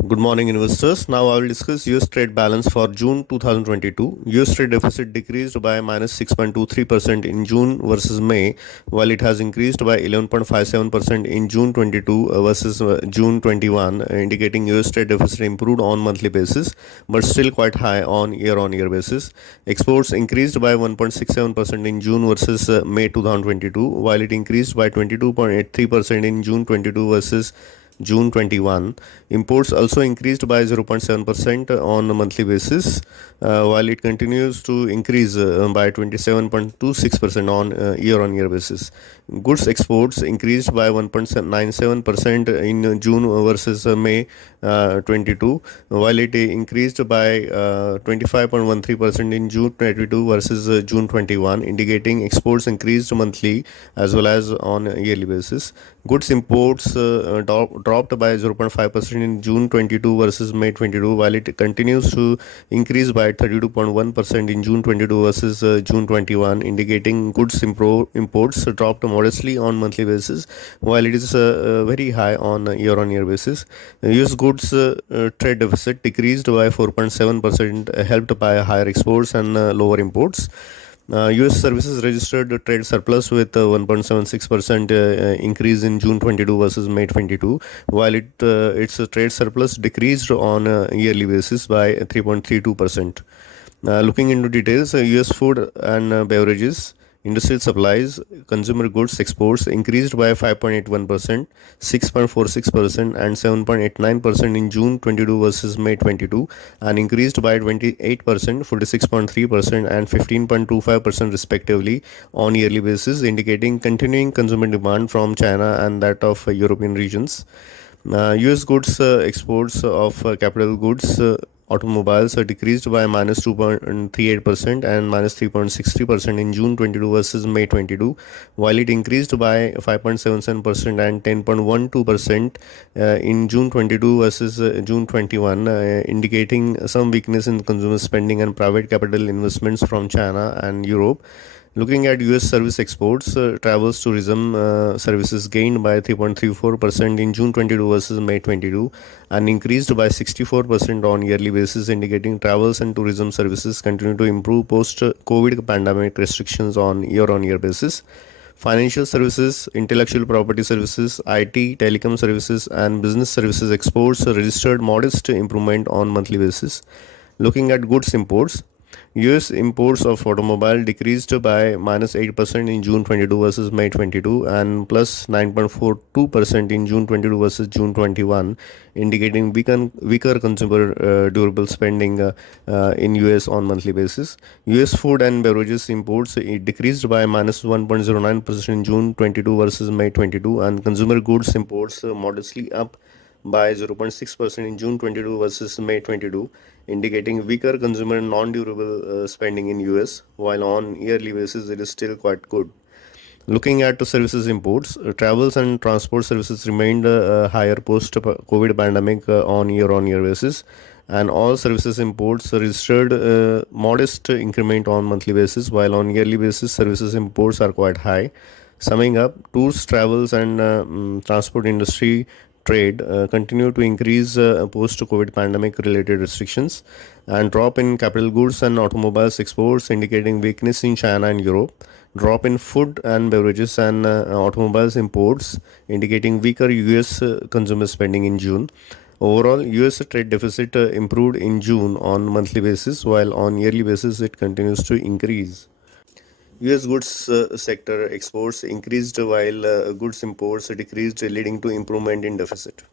Good morning, investors. Now I will discuss US trade balance for June 2022. US trade deficit decreased by minus 6.23% in June versus May, while it has increased by 11.57% in June 22 versus June 21, indicating US trade deficit improved on monthly basis, but still quite high on year basis. Exports increased by 1.67% in June versus May 2022, while it increased by 22.83% in June 22 versus June 21. Imports also increased by 0.7% on a monthly basis, while it continues to increase by 27.26% on year basis. Goods exports increased by 1.97% in June versus May 22, while it increased by 25.13% in June 22 versus June 21, indicating exports increased monthly as well as on a yearly basis. Goods imports dropped by 0.5% in June 22 versus May 22, while it continues to increase by 32.1% in June 22 versus June 21, indicating goods imports dropped modestly on monthly basis, while it is very high on year basis. US goods trade deficit decreased by 4.7%, helped by higher exports and lower imports. US services registered a trade surplus with 1.76% increase in June 22 versus May 22, while its trade surplus decreased on a yearly basis by 3.32%. Looking into details, US food and beverages, industrial supplies, consumer goods exports increased by 5.81%, 6.46%, and 7.89% in June 22 versus May 22, and increased by 28%, 46.3%, and 15.25% respectively on yearly basis, indicating continuing consumer demand from China and that of European regions. US goods exports of capital goods automobiles decreased by minus 2.38% and minus 3.63% in June 22 versus May 22, while it increased by 5.77% and 10.12% in June 22 versus June 21, indicating some weakness in consumer spending and private capital investments from China and Europe. Looking at US service exports, travels tourism services gained by 3.34% in June 22 versus May 22, and increased by 64% on yearly basis, indicating travels and tourism services continue to improve post COVID pandemic restrictions on year basis. Financial services, intellectual property services, IT, telecom services, and business services exports registered modest improvement on monthly basis. Looking at goods imports, US imports of automobile decreased by minus 8% in June 22 versus May 22, and plus 9.42% in June 22 versus June 21, indicating weaker consumer durable spending in US on monthly basis. US food and beverages imports it decreased by minus 1.09% in June 22 versus May 22, and consumer goods imports modestly up by 0.6% in June 22 versus May 22, indicating weaker consumer non-durable spending in US, while on yearly basis it is still quite good. Looking at the services imports, travels and transport services remained higher post COVID pandemic on year basis, and all services imports registered modest increment on monthly basis, while on yearly basis services imports are quite high. Summing up, tours, travels, and transport industry trade continue to increase post COVID pandemic related restrictions, and drop in capital goods and automobiles exports indicating weakness in China and Europe. Drop in food and beverages and automobiles imports indicating weaker US consumer spending in June. Overall, US trade deficit improved in June on monthly basis, while on yearly basis it continues to increase. US goods sector exports increased while goods imports decreased, leading to improvement in deficit.